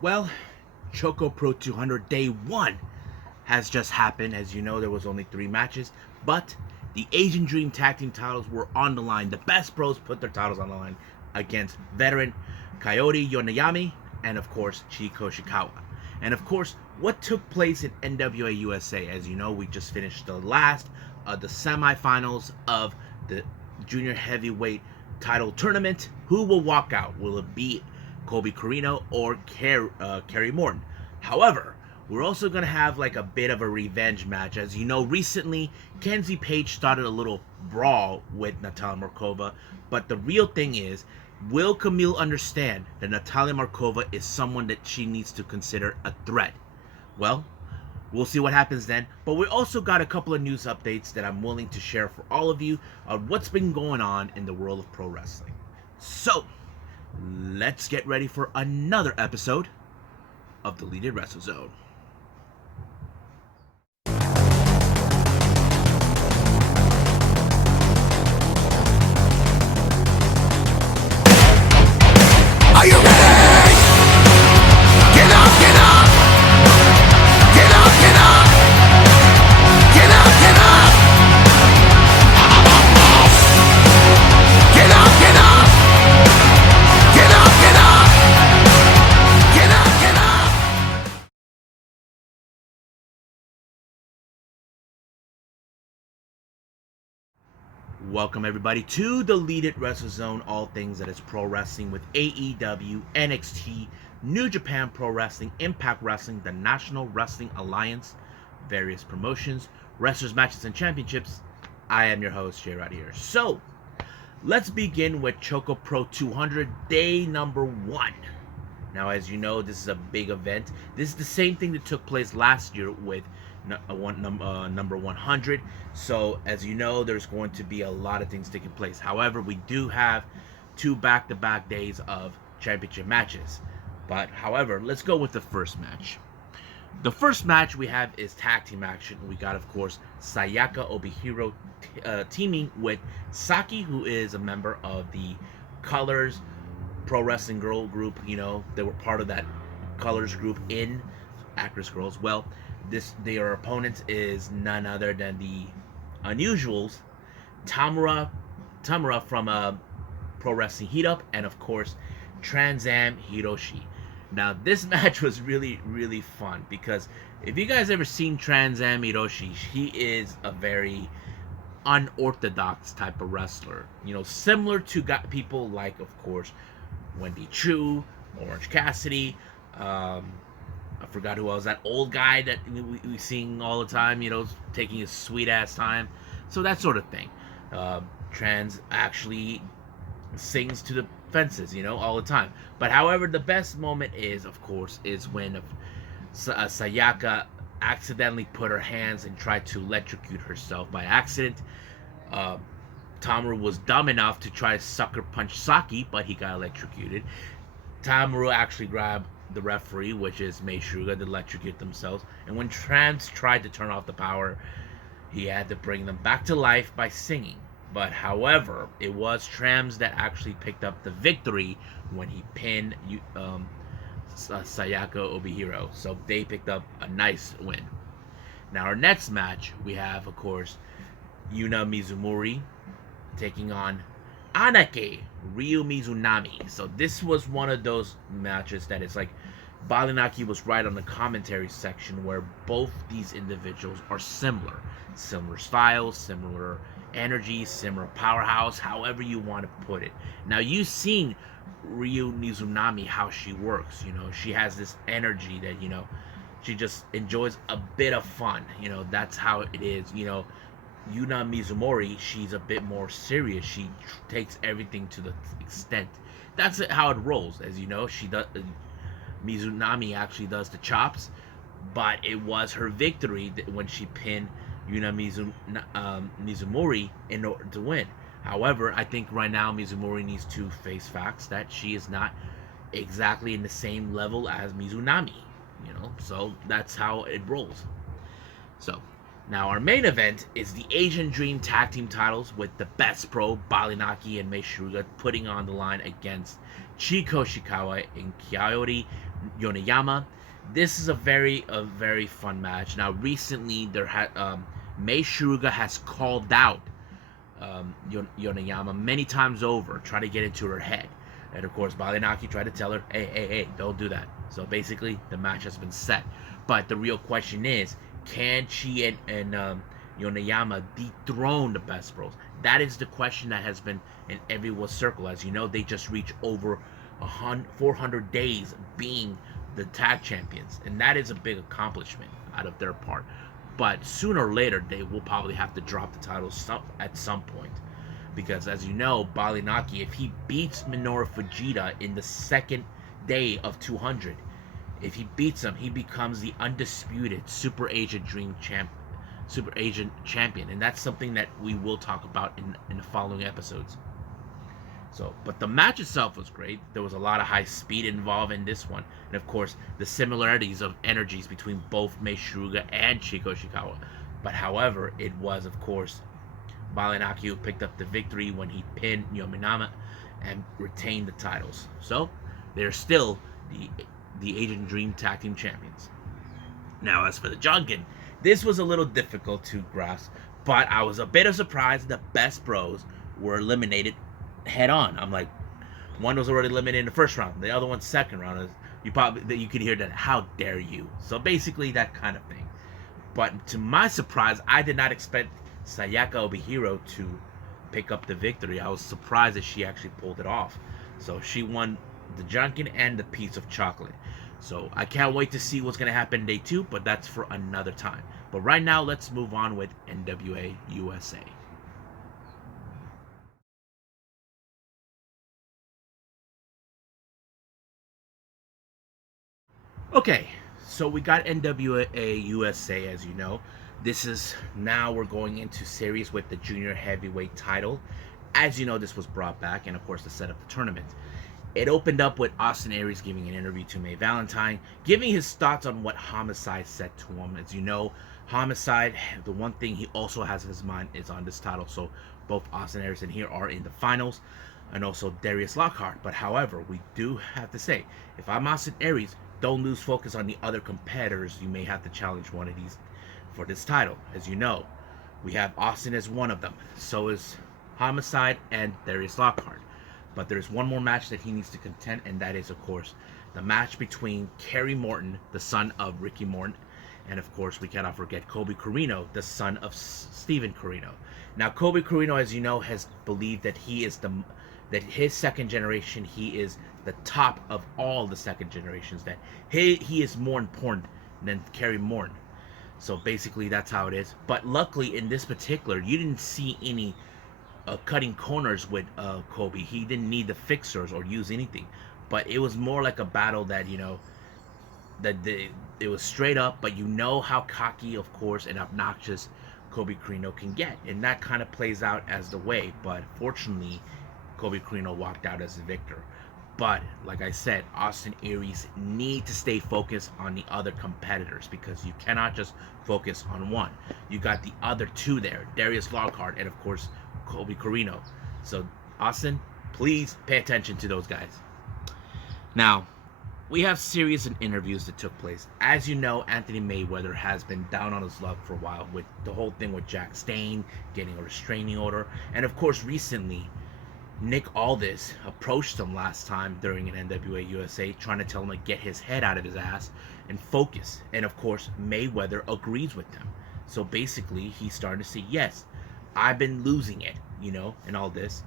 Well, ChocoPro 200 Day 1 has just happened. As you know, there was only 3 matches, but the Asian Dream Tag Team titles were on the line. The best pros put their titles on the line against veteran Coyote Yonayami and, of course, Chiko Shikawa. And, of course, what took place in NWA USA? As you know, we just finished the last of the semifinals of the junior heavyweight title tournament. Who will walk out? Will it be Colby Corino or Kerry Morton? However, we're also going to have like a bit of a revenge match. As you know, recently, Kenzie Paige started a little brawl with Natalia Markova. But the real thing is, will Camille understand that Natalia Markova is someone that she needs to consider a threat? Well, we'll see what happens then. But we also got a couple of news updates that I'm willing to share for all of you on what's been going on in the world of pro wrestling. So, let's get ready for another episode of Deleted Wrestle Zone. Are you ready? Get up, get up! Get up, get up! Get up, get up! Get up, get up! Get up, get up! Get up, get up! Welcome everybody to Deleted Wrestle Zone, all things that is pro wrestling with AEW, NXT, New Japan Pro Wrestling, Impact Wrestling, the National Wrestling Alliance, various promotions, wrestlers, matches, and championships. I am your host, Jay right here. So, let's begin with ChocoPro 200, day number 1. Now, as you know, this is a big event. This is the same thing that took place last year with number 100. So, as you know, there's going to be a lot of things taking place. However, we do have 2 back-to-back days of championship matches. But, however, let's go with the first match. The first match we have is tag team action. We got, of course, Sayaka Obihiro teaming with Saki, who is a member of the Colors Pro Wrestling Girl group. You know, they were part of that Colors group in Actress Girls. Well, their opponent is none other than the Unusuals, Tamura from Pro Wrestling Heat Up, and of course Trans Am Hiroshi. Now, this match was really, really fun because if you guys ever seen Trans Am Hiroshi, he is a very unorthodox type of wrestler. You know, similar to people like, of course, Wendy Chu, Orange Cassidy. I forgot who else. That old guy that we sing all the time, you know, taking his sweet ass time. So that sort of thing. Trans actually sings to the fences, you know, all the time. But however, the best moment is, of course, is when Sayaka accidentally put her hands and tried to electrocute herself by accident. Tamura was dumb enough to try to sucker punch Saki, but he got electrocuted. Tamura actually grabbed the referee, which is Mei Suga, to electrocute themselves. And when Trans tried to turn off the power, he had to bring them back to life by singing. But however, it was Trans that actually picked up the victory when he pinned Sayaka Obihiro. So they picked up a nice win. Now our next match, we have, of course, Yuna Mizumori taking on Anake Ryu Mizunami. So this was one of those matches that it's like Balinaki was right on the commentary section where both these individuals are similar styles, similar energy, similar powerhouse, however you want to put it. Now, you've seen Ryu Mizunami, how she works. You know, she has this energy that, you know, she just enjoys a bit of fun. You know, that's how it is. You know, Yuna Mizumori, she's a bit more serious. She takes everything to the extent. That's how it rolls. As you know, she does. Mizunami actually does the chops, but it was her victory when she pinned Yuna Mizumori in order to win. However, I think right now Mizumori needs to face facts that she is not exactly in the same level as Mizunami. You know, so that's how it rolls. So, now our main event is the Asian Dream Tag Team titles with the Best Pro, Balinaki and Mei Suga, putting on the line against Chiko Shikawa and Coyote Yoneyama. This is a very fun match. Now, recently there had Mei Suruga has called out Yoneyama many times over, trying to get into her head. And of course, Balinaki tried to tell her, hey, don't do that. So basically, the match has been set. But the real question is, can she and Yoneyama dethrone the Best Bros? That is the question that has been in everyone's circle. As you know, they just reached over 400 days being the tag champions. And that is a big accomplishment out of their part. But sooner or later, they will probably have to drop the titles at some point. Because as you know, Balinaki, if he beats Minoru Fujita in the second day of 200, if he beats him, he becomes the undisputed Super Asian champion. And that's something that we will talk about in the following episodes. So, but the match itself was great. There was a lot of high speed involved in this one. And of course, the similarities of energies between both Mei Suruga and Chiko Ishikawa. But however, it was, of course, Balinaki who picked up the victory when he pinned Yominama and retained the titles. So, they're still the Asian Dream Tag Team Champions. Now, as for the Junkin, this was a little difficult to grasp, but I was a bit surprised the Best Bros were eliminated head on. I'm like, one was already eliminated in the first round, the other one second round. You could hear that, how dare you? So basically that kind of thing. But to my surprise, I did not expect Sayaka Obihiro to pick up the victory. I was surprised that she actually pulled it off. So she won the Junkin and the piece of chocolate. So I can't wait to see what's going to happen day 2, but that's for another time. But right now, let's move on with NWA USA. Okay, so we got NWA USA, as you know. This is, now we're going into series with the junior heavyweight title. As you know, this was brought back, and of course to set up the tournament. It opened up with Austin Aries giving an interview to May Valentine, giving his thoughts on what Homicide said to him. As you know, Homicide, the one thing he also has in his mind is on this title. So both Austin Aries and here are in the finals, and also Darius Lockhart. But however, we do have to say, if I'm Austin Aries, don't lose focus on the other competitors you may have to challenge one of these for this title. As you know, we have Austin as one of them. So is Homicide and Darius Lockhart. But there's one more match that he needs to contend, and that is, of course, the match between Kerry Morton, the son of Ricky Morton, and of course, we cannot forget Kobe Carino, the son of Steven Carino. Now, Kobe Carino, as you know, has believed that that his second generation, he is the top of all the second generations, that he is more important than Kerry Morton. So basically, that's how it is. But luckily, in this particular, you didn't see any cutting corners with Kobe. He didn't need the fixers or use anything. But it was more like a battle that, you know, it was straight up, but you know how cocky, of course, and obnoxious Kobe Carino can get. And that kind of plays out as the way. But fortunately, Kobe Carino walked out as the victor. But like I said, Austin Aries need to stay focused on the other competitors, because you cannot just focus on one. You got the other two there, Darius Lockhart and of course Kobe Carino. So Austin, please pay attention to those guys. Now, we have series and interviews that took place. As you know, Anthony Mayweather has been down on his luck for a while with the whole thing with Jack Stain getting a restraining order, and of course recently Nick Aldis approached him last time during an NWA USA, trying to tell him to get his head out of his ass and focus. And of course, Mayweather agrees with him. So basically, he's starting to say, yes, I've been losing it, you know, and all this.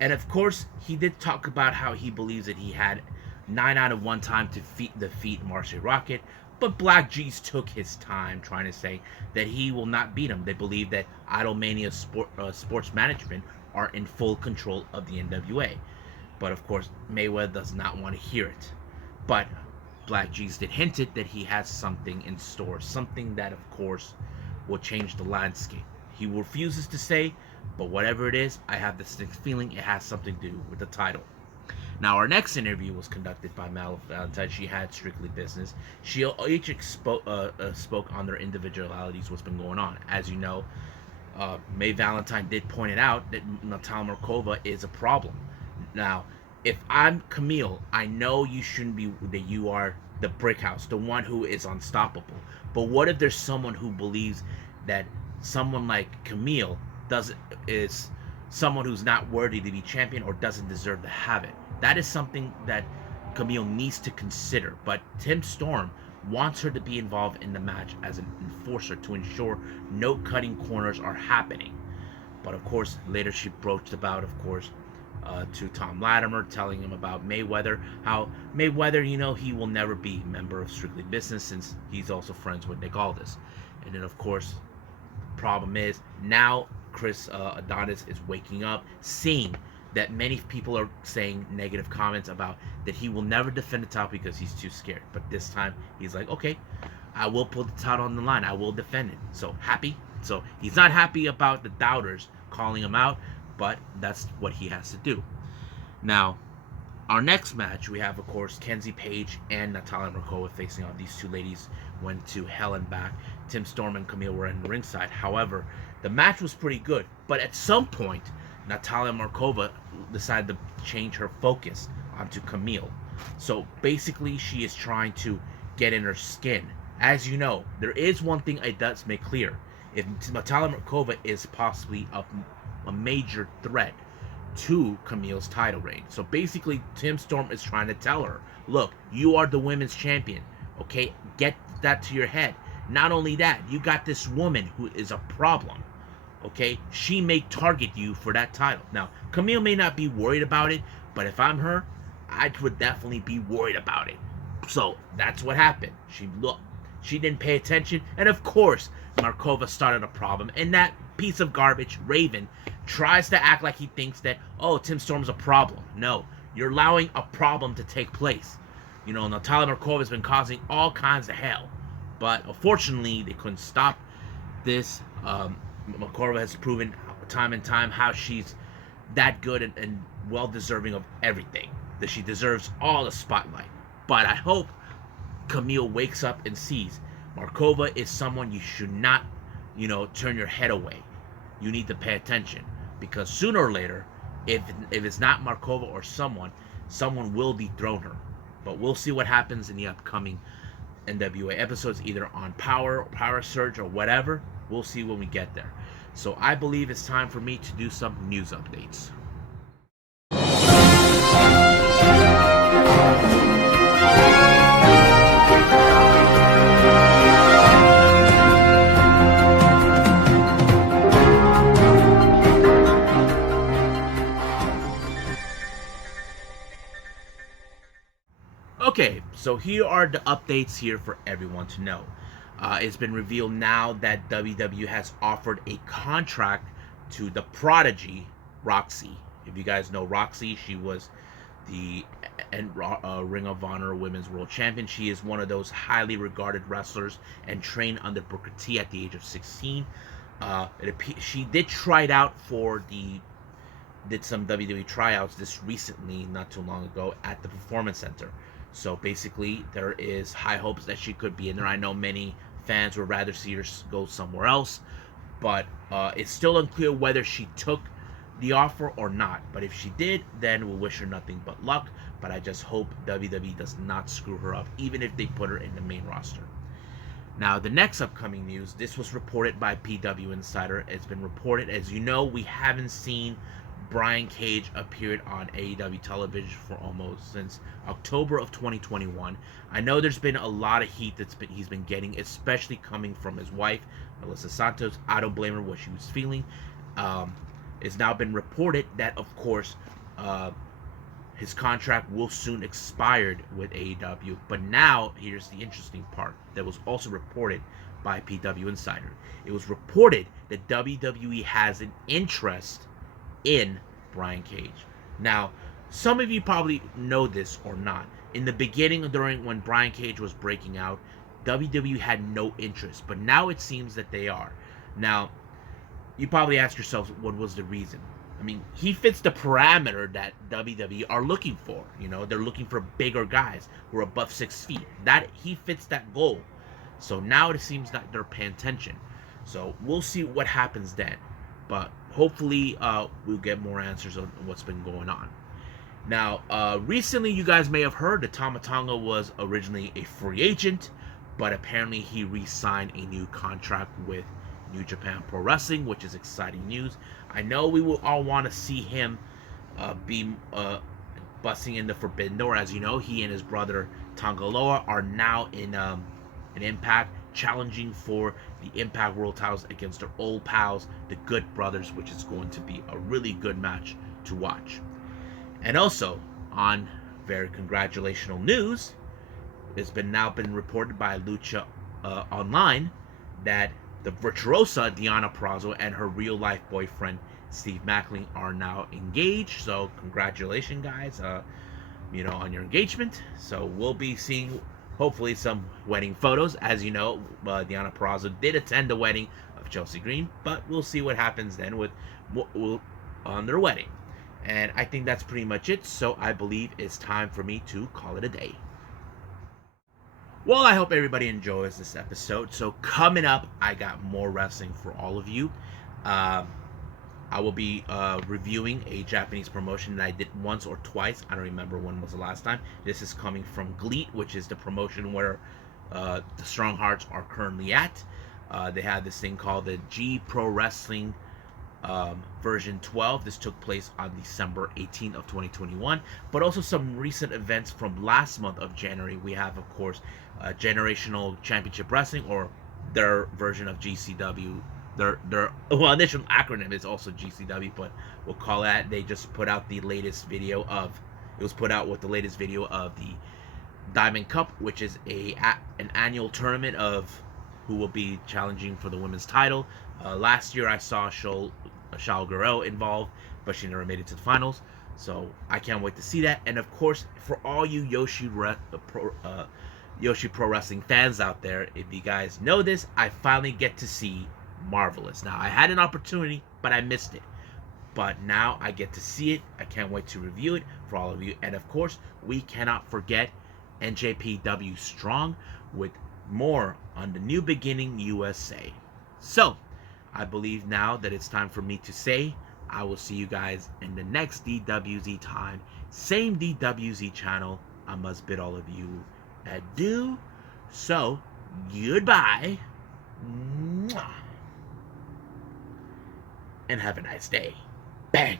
And of course, he did talk about how he believes that he had 9 out of 1 time to defeat Marcy Rocket. But Black G's took his time trying to say that he will not beat him. They believe that Idolmania Sports Management are in full control of the NWA. But of course, Mayweather does not want to hear it. But Black G's did hinted that he has something in store, something that of course will change the landscape. He refuses to say, but whatever it is, I have this feeling it has something to do with the title. Now, our next interview was conducted by Mal Valentine. She had Strictly Business. She each spoke on their individualities, what's been going on. As you know, May Valentine did point it out that Natalia Markova is a problem. Now, if I'm Camille, I know you shouldn't be, that you are the brick house, the one who is unstoppable. But what if there's someone who believes that someone like Camille doesn't is someone who's not worthy to be champion or doesn't deserve to have it? That is something that Camille needs to consider. But Tim Storm wants her to be involved in the match as an enforcer to ensure no cutting corners are happening. But of course, later she broached about, of course, to Tom Latimer, telling him about Mayweather, how Mayweather, he will never be a member of Strictly Business since he's also friends with Nick Aldis. And then, of course, the problem is now Chris Adonis is waking up, seeing that many people are saying negative comments about that he will never defend the title because he's too scared. But this time, he's like, okay, I will put the title on the line. I will defend it. So happy. So he's not happy about the doubters calling him out, but that's what he has to do. Now, our next match, we have, of course, Kenzie, Paige, and Natalia Markova facing off. These two ladies went to hell and back. Tim Storm and Camille were in the ringside. However, the match was pretty good. But at some point, Natalia Markova decided to change her focus onto Camille. So basically, she is trying to get in her skin. As you know, there is one thing it does make clear. If Natalia Markova is possibly a major threat to Camille's title reign. So basically, Tim Storm is trying to tell her, look, you are the women's champion. Okay, get that to your head. Not only that, you got this woman who is a problem. Okay, she may target you for that title. Now, Camille may not be worried about it, but if I'm her, I would definitely be worried about it. So that's what happened. She didn't pay attention, and of course, Markova started a problem, and that piece of garbage, Raven, tries to act like he thinks that, oh, Tim Storm's a problem. No, you're allowing a problem to take place. Natalia Markova has been causing all kinds of hell, but unfortunately, they couldn't stop this. Markova has proven time and time how she's that good and well-deserving of everything, that she deserves all the spotlight. But I hope Camille wakes up and sees Markova is someone you should not, turn your head away. You need to pay attention, because sooner or later, if it's not Markova or someone will dethrone her. But we'll see what happens in the upcoming NWA episodes, either on Power Surge, or whatever. We'll see when we get there. So I believe it's time for me to do some news updates. Okay, so here are the updates here for everyone to know. It's been revealed now that WWE has offered a contract to the prodigy, Rok-C. If you guys know Rok-C, she was the Ring of Honor Women's World Champion. She is one of those highly regarded wrestlers and trained under Booker T at the age of 16. She did try it out did some WWE tryouts this recently, not too long ago, at the Performance Center. So basically, there is high hopes that she could be in there. I know many fans would rather see her go somewhere else, but it's still unclear whether she took the offer or not. But if she did, then we'll wish her nothing but luck. But I just hope WWE does not screw her up, even if they put her in the main roster. Now, the next upcoming news, this was reported by PW Insider. It's been reported, as you know, we haven't seen Brian Cage appeared on AEW television for almost since October of 2021. I know there's been a lot of heat he's been getting, especially coming from his wife, Melissa Santos. I don't blame her what she was feeling. It's now been reported that, of course, his contract will soon expire with AEW. But now, here's the interesting part that was also reported by PW Insider. It was reported that WWE has an interest in Brian Cage. Now, some of you probably know this or not. In the beginning, when Brian Cage was breaking out, WWE had no interest, but now it seems that they are. Now, you probably ask yourselves, what was the reason? I mean, he fits the parameter that WWE are looking for. They're looking for bigger guys who are above 6 feet. That he fits that goal. So now it seems that they're paying attention. So we'll see what happens then. But hopefully we'll get more answers on what's been going on. Now, recently you guys may have heard that Tama Tonga was originally a free agent, but apparently he re-signed a new contract with New Japan Pro Wrestling, which is exciting news. I know we will all want to see him be busting in the Forbidden Door. As you know, he and his brother Tongaloa are now in an Impact, challenging for the Impact World titles against their old pals, the Good Brothers, which is going to be a really good match to watch. And also, on very congratulational news, it's now been reported by Lucha Online that the virtuosa Deonna Purrazzo and her real life boyfriend Steve Macklin are now engaged. So congratulations, guys, on your engagement. So we'll be seeing hopefully some wedding photos. As you know, Deonna Purrazzo did attend the wedding of Chelsea Green, but we'll see what happens then with on their wedding. And I think that's pretty much it. So I believe it's time for me to call it a day. Well, I hope everybody enjoys this episode. So coming up, I got more wrestling for all of you. I will be reviewing a Japanese promotion that I did once or twice. I don't remember when was the last time. This is coming from GLEAT, which is the promotion where the Strong Hearts are currently at. They have this thing called the G Pro Wrestling version 12. This took place on December 18th of 2021, but also some recent events from last month of January. We have, of course, Generational Championship Wrestling, or their version of GCW. Their initial acronym is also GCW, but we'll call that. They just put out the latest video of. It was put out with the latest video of the Diamond Cup, which is an annual tournament of who will be challenging for the women's title. Last year I saw Shao Guerrero involved, but she never made it to the finals. So I can't wait to see that. And of course, for all you Yoshi Pro Wrestling fans out there, if you guys know this, I finally get to see Marvelous. Now, I had an opportunity, but I missed it. But now I get to see it. I can't wait to review it for all of you. And of course, we cannot forget NJPW Strong with more on the New Beginning USA. So, I believe now that it's time for me to say, I will see you guys in the next DWZ time. Same DWZ channel. I must bid all of you adieu. So, goodbye. Mwah. And have a nice day. Bang.